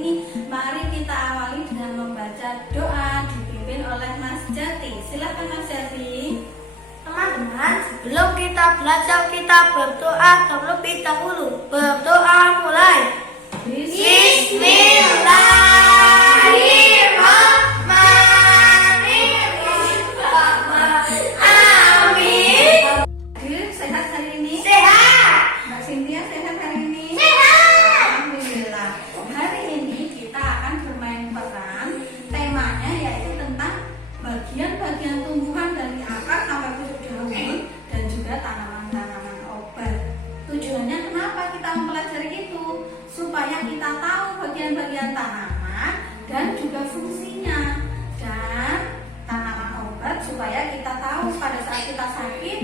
ini. Mari kita awali dengan membaca doa dipimpin oleh Mas Jati. Silakan Mas Jati. Teman-teman, sebelum kita belajar kita berdoa terlebih dahulu. Berdoa mulai. Bismillahirrahmanirrahim. Amin. Hadir sehat hari ini? Sehat. Mbak Cynthia sehat hari ini? Sehat. Alhamdulillah. Hari ini kita akan bermain peran. Temanya yaitu tentang bagian-bagian tumbuhan dari akar sampai pucuk daun dan juga tanaman-tanaman obat. Tujuannya kenapa kita mempelajari itu? Supaya kita tahu bagian-bagian tanaman dan juga fungsinya. Dan tanaman obat supaya kita tahu pada saat kita sakit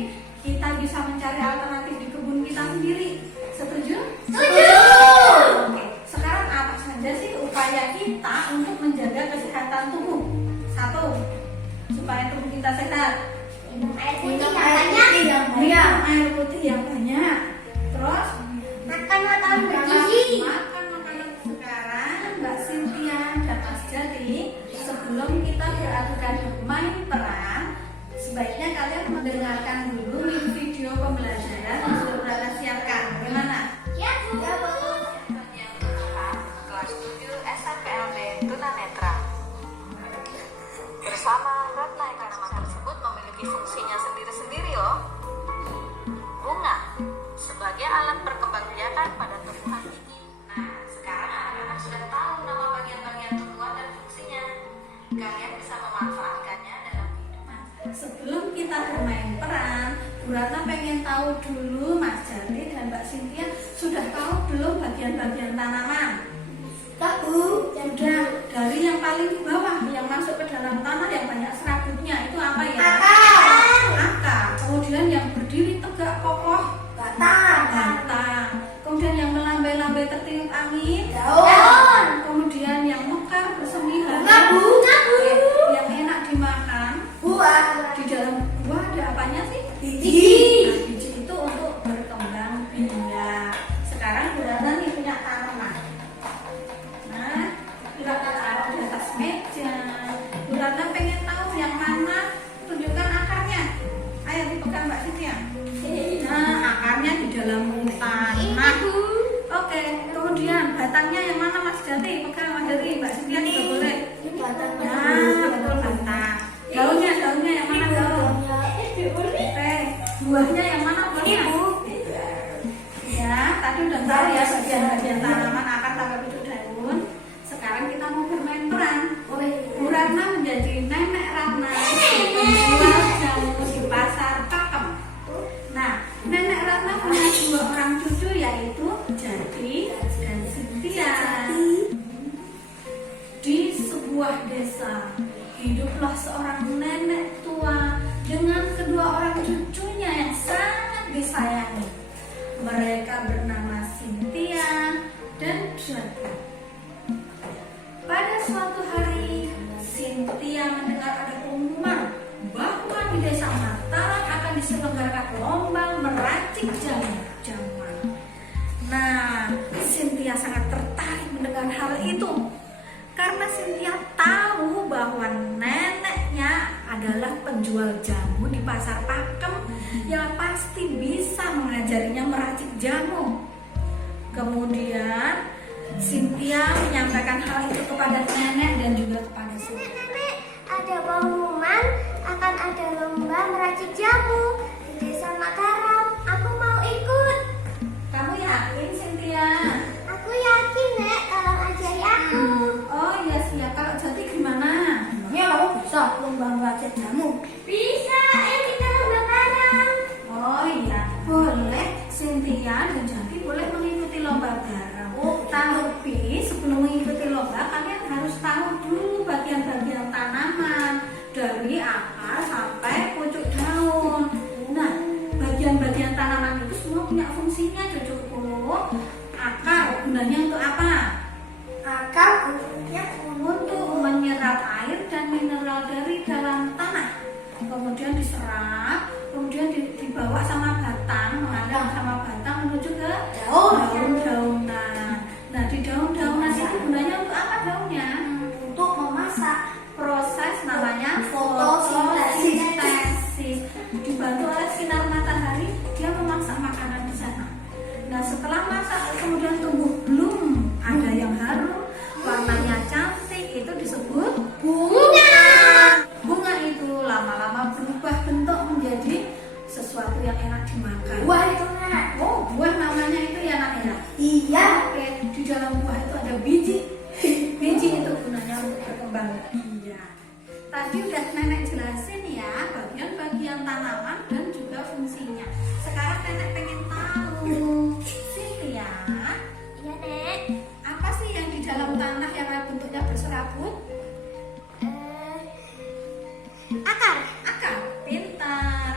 kita bisa mencari alternatif di kebun kita sendiri. Setuju? Setuju. Oke. Sekarang apa saja sih upaya kita untuk menjaga kesehatan tubuh? 1. Supaya tubuh kita sehat. Minum air putih Minum yang banyak. air putih yang banyak. Terus Makan makanan bergizi. makan makanan. Sekarang Mbak Cynthia dan Mas Jati, sebelum kita beradukan bermain peran, sebaiknya kalian mendengarkan dulu video pembelajaran yang sudah Rana siapkan. Bagaimana? Ya, Bu. Yang berhak kelas 7 SMPLB Tunanetra. Bersama Ratna, tanaman tersebut memiliki fungsinya sendiri-sendiri loh. Bunga sebagai alat perkembangbiakan pada tumbuhan tinggi. Nah, sekarang anak-anak sudah tahu nama bagian-bagian tumbuhan dan fungsinya. Kalian bisa memanfaatkannya dalam kehidupan. Sebelum kita bermain peran, Bu Ratna pengen tahu dulu Mas Jati dan Mbak Cynthia sudah tahu belum bagian-bagian tanaman? Tahu. Sudah. Dari yang paling di bawah yang masuk ke dalam tanah yang banyak serabutnya itu apa ya? Akar. Akar. Kemudian yang berdiri tegak kokoh, batang. Kemudian yang melambai-lambai tertiup angin, Daun. Kemudian yang mekar bersemi Bunga, bunga, Bu. yang enak dimakan. Buah. Di dalam buah ada apanya sih? Biji. Nah, biji itu untuk berkembang biak. Sekarang Bu Ratna nih punya tanaman. Nah, Bu Ratna taruh di atas meja. Bu Ratna pengen tahu yang mana, tunjukkan akarnya. Ayo dipegang Mbak Cynthia. Nah, akarnya di dalam tanah. Oke, kemudian batangnya yang mana Mas Jati? Pegang Mas Jati, Mbak Cynthia juga boleh. Nah, betul batang. Daunnya yang mana daun? Oke, buahnya yang mana buahnya? Ya, tadi udah tahu ya bagian-bagian tanaman akar sampai pucuk daun. Sekarang kita mau bermain peran. Bu Ratna menjadi Nenek Ratna menjual jamu di pasar Pakem. Nah, Nenek Ratna punya 2 orang cucu yaitu Jati dan Cynthia. Di sebuah desa hiduplah seorang nenek tua dengan kedua orang cucunya yang sangat disayangi. Mereka bernama Cynthia dan Jati. Pada suatu hari, Cynthia mendengar ada pengumuman bahwa di desa Mataram akan diselenggarakan lomba meracik jamu-jamuan. Nah, Cynthia sangat tertarik mendengar hal itu karena Cynthia tahu bahwa neneknya adalah penjual jamu di pasar Pakem yang pasti bisa mengajarinya meracik jamu. Kemudian Cynthia menyampaikan hal itu kepada nenek dan juga kepada Cynthia. Nenek, ada pengumuman akan ada lomba meracik jamu di desa Mataram. Aku mau ikut. Kamu yakin Cynthia? Aku yakin, Nek. Tolong ajari aku. Oh iya siap. Kalau Jati gimana? Emangnya kamu bisa lomba meracik jamu? Bisa. Ayo kita lomba bareng. Oh iya, boleh. Cynthia dan Jati boleh mengikuti lomba bareng. Tapi sebelum mengikuti lomba, kalian harus tahu dulu bagian-bagian tanaman dari akar sampai pucuk daun. Nah, bagian-bagian tanaman itu semua punya fungsinya, cucuku. Akar gunanya untuk apa? Akar gunanya Untuk menyerap air dan mineral dari dalam tanah. Kemudian diserap, kemudian dibawa sama batang, mengadang sama batang menuju ke daun. daun-daunan. Nah, di daun-daunan itu gunanya untuk Iya. Tadi udah nenek jelasin ya bagian-bagian tanaman dan juga fungsinya. Sekarang nenek pengen tahu, Cynthia, Iya, Nek. apa sih yang di dalam tanah yang bentuknya berserabut? Akar. Akar. Pintar.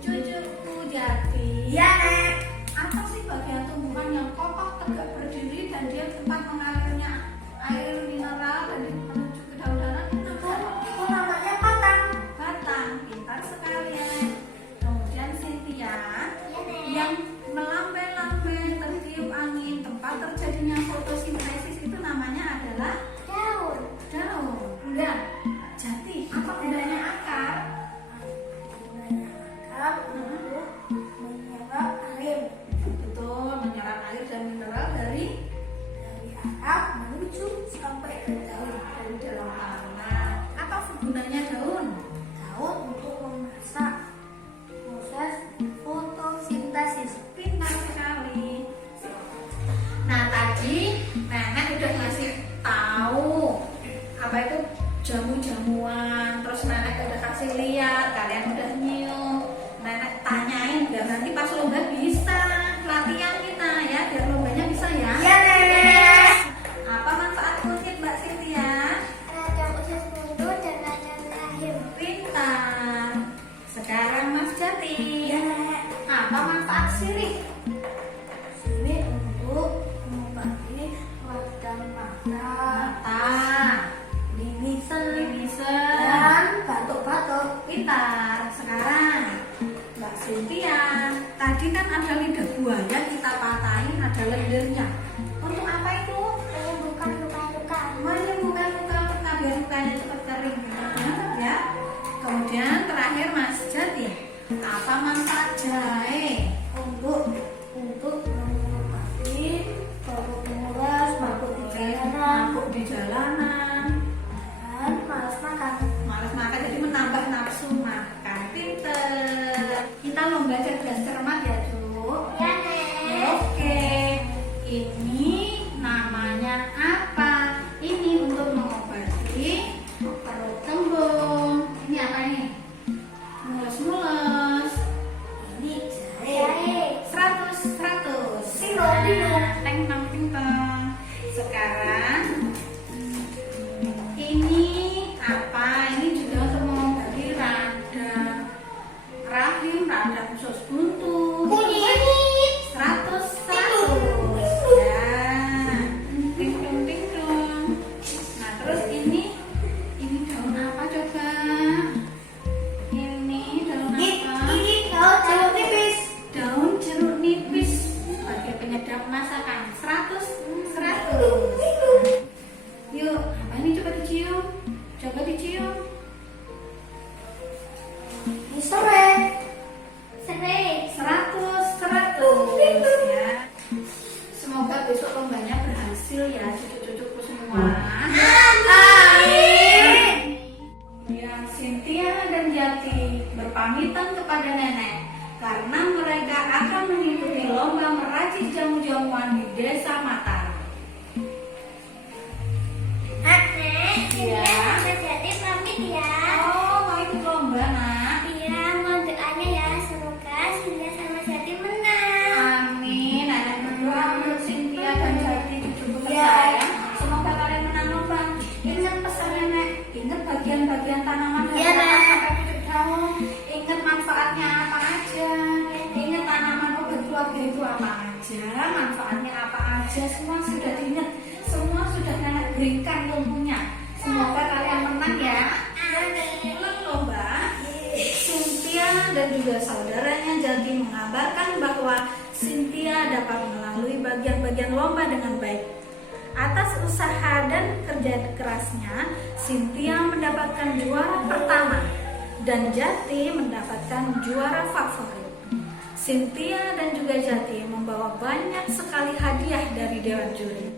Cucuku jadi. Iya, Nek. Apa sih bagian tumbuhan yang kokoh tegak berdiri dan dia tempat mengalirnya air mineral dan menuju ke daun-daunan? Itu namanya batang. Batang. Pintar sekali ya, Nek. Kemudian Cynthia, Iya, Nek. yang melambai-lambai tertiup angin tempat terjadinya fotosintesis itu namanya adalah Daun. daun. Kemudian Jati, apa gunanya akar? Akar untuk menyerap air. Betul, menyerap air dan mineral dari Akar menuju sampai ke daun. dari dalam tanah. Apa gunanya daun? Daun untuk memasak proses fotosintesis. Pintar sekali. Nah tadi nenek udah ngasih tahu apa itu jamu-jamuan, terus nenek udah kasih lihat, kalian udah nyium. Nenek tanyain biar nanti pas lomba bisa latihan kita ya, biar lombanya bisa ya. Iya, Nek. Apa manfaat kulit Mbak Cynthia? Radang usus buntu dan radang rahim. Pintar. Sekarang Mas Jati. Iya, Nek. Apa manfaat sirih? Sini untuk mengobati radang mata, Mata, mimisan, mimisan, dan batuk-batuk. pintar. Sekarang Mbak Cynthia, tadi kan ada lidah buaya kita patahin, ada lendirnya. Untuk apa itu? Menyembuhkan luka-luka. Menyembuhkan luka-luka biar lukanya cepat kering. Mantap ya. Kemudian terakhir Mas Jati, apa manfaat jahe? Untuk mengobati mabuk muras, mabuk di jalanan, Mabuk di jalanan, dan malas makan. malas makan jadi menambah nafsu makan. Pinter. Kita lomba cerdas cermat ya, Cuk. Ya, Nek. Oke, ini namanya apa? Ini untuk mengobati perut kembung. Ini apa nih? Mules-mules. Ini jahe. 100. Tinung. Teng teng. Sekarang ini apa? Ini juga untuk mengobati radang rahim, radang usus buntu. Kunyit. 100 ya. Ting dong ting dong. Nah terus ini daun apa coba? Ini daun apa? Ini daun jeruk nipis. Daun jeruk nipis sebagai penyedap masakan. 100. Yuk, apa ini coba dicium? Coba dicium. Ini serai. Serai. 100 ya. Semoga besok lombanya berhasil ya cucu-cucuku semua. Amin. Yang Cynthia dan Jati berpamitan kepada nenek karena mereka akan mengikuti lomba meracik jamu-jamuan di Desa Mataram. Nek, Iya. Cynthia sama Jati pamit ya. Oh, mau ikut lomba nak? Iya, mohon doanya ya. Semoga Cynthia sama Jati menang. Amin. Nenek berdoa untuk Cynthia dan Jati cucuku Iya. tersayang. Semoga kalian menang lomba. Ingat pesan nenek, ingat bagian-bagian tanaman dari Iya, Nek. akar sampai pucuk daun. Ingat manfaatnya apa aja. Ingat tanaman obat keluarga itu apa aja, manfaatnya apa aja. Semua sudah diingat, semua sudah nenek berikan ilmunya. Semoga kalian menang ya. Menang lomba. Cynthia dan juga saudaranya Jati mengabarkan bahwa Cynthia dapat melalui bagian-bagian lomba dengan baik. Atas usaha dan kerja kerasnya, Cynthia mendapatkan juara pertama dan Jati mendapatkan juara favorit. Cynthia dan juga Jati membawa banyak sekali hadiah dari Dewan Juri.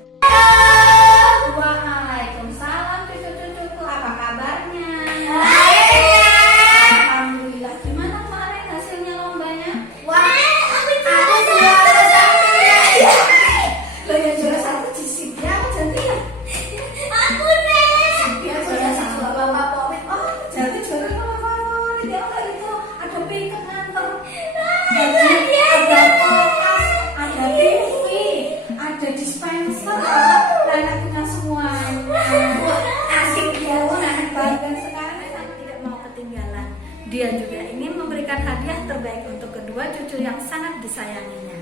Waalaikumsalam cucu-cucuku, apa kabarnya? Alhamdulillah. Gimana kemarin hasilnya lombanya? Aku juara satu. Lo yang juara satu Cynthia apa Jati ya? Aku, Nek. Cynthia juara cucu yang sangat disayanginya.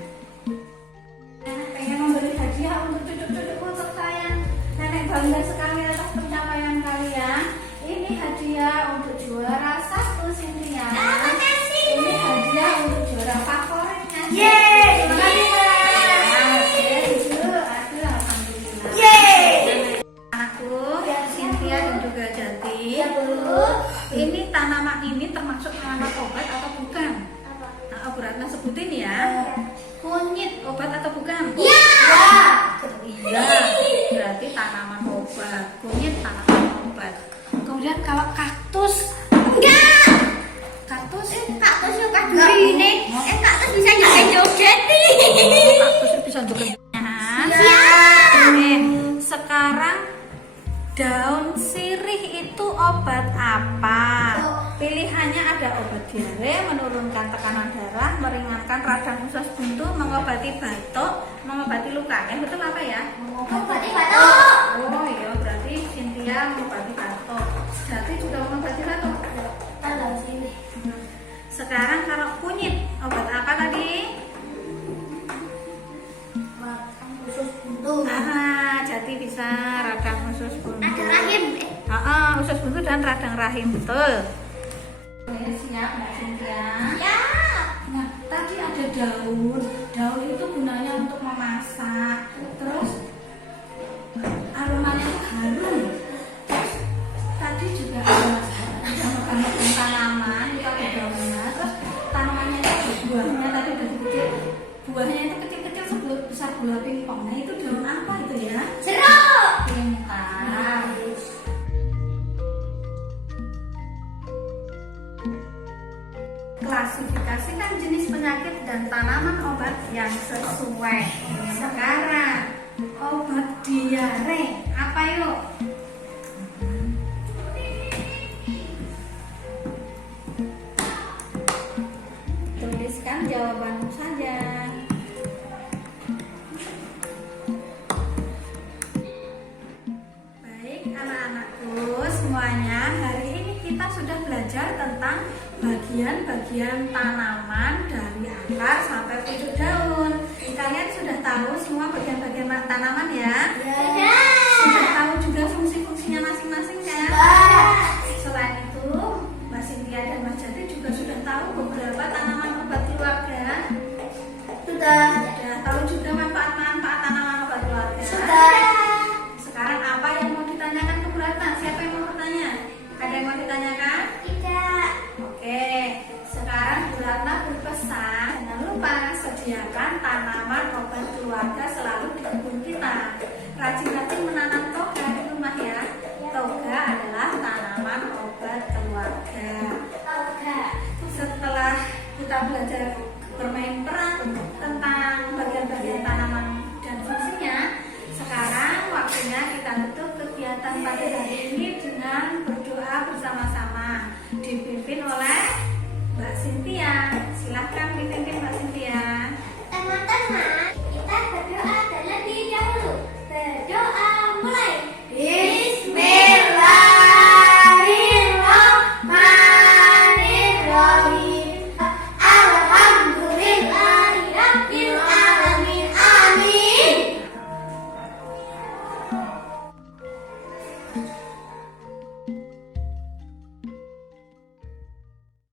Nenek pengen memberi hadiah untuk cucu-cucuku tersayang. Nenek bangga sekali atas pencapaian kalian. Ini hadiah untuk juara 1 Cynthia. Terima kasih. Ini hadiah untuk juara favoritnya. Yeay. Terima kasih. Aduh, alhamdulillah. Yeay. Anakku, Cynthia dan juga Jati. Ya, Bu. Ini tanaman ini termasuk tanaman obat atau bukan? Nah, Bu Ratna sebutin ya. Kunyit obat atau bukan? Ya. Iya, berarti tanaman obat. Kunyit tanaman obat. Kemudian kalau kaktus, Enggak. kaktus, Kaktus suka duri ini. Kaktus bisa joget-joget. kaktus bisa juga. Siap. Oke, sekarang daun sirih itu obat apa? Pilihannya ada obat diare, menurunkan tekanan darah, meringankan radang usus buntu, mengobati batuk, mengobati luka. Yang betul apa ya? Mengobati batuk. Oh iya, berarti Cynthia mengobati batuk. Jati juga mengobati batuk. Tahu sini. Sekarang kalau kunyit, obat apa tadi? Khusus buntu. Jati bisa radang usus buntu. Ada rahim. Usus buntu dan radang rahim, betul. Oke, siap Mbak Cynthia. Ya. Nah, tadi ada daun. Daun itu gunanya untuk memasak. Terus aromanya itu harum. Terus tadi juga ada organ tanaman, itu ada daunnya. Terus tanamannya itu ada buahnya, tadi udah kecil. Buahnya itu kecil-kecil sebesar bola pingpong. Nah, itu daun apa itu ya? Jeruk. Pintar. Klasifikasikan jenis penyakit dan tanaman obat yang sesuai. Sekarang obat diare apa yuk? Tuliskan jawabanmu saja. Baik anak-anakku semuanya, hari ini kita sudah belajar tentang bagian-bagian tanaman dari akar sampai pucuk daun. Kalian sudah tahu semua bagian-bagian tanaman ya? Ya. Sudah tahu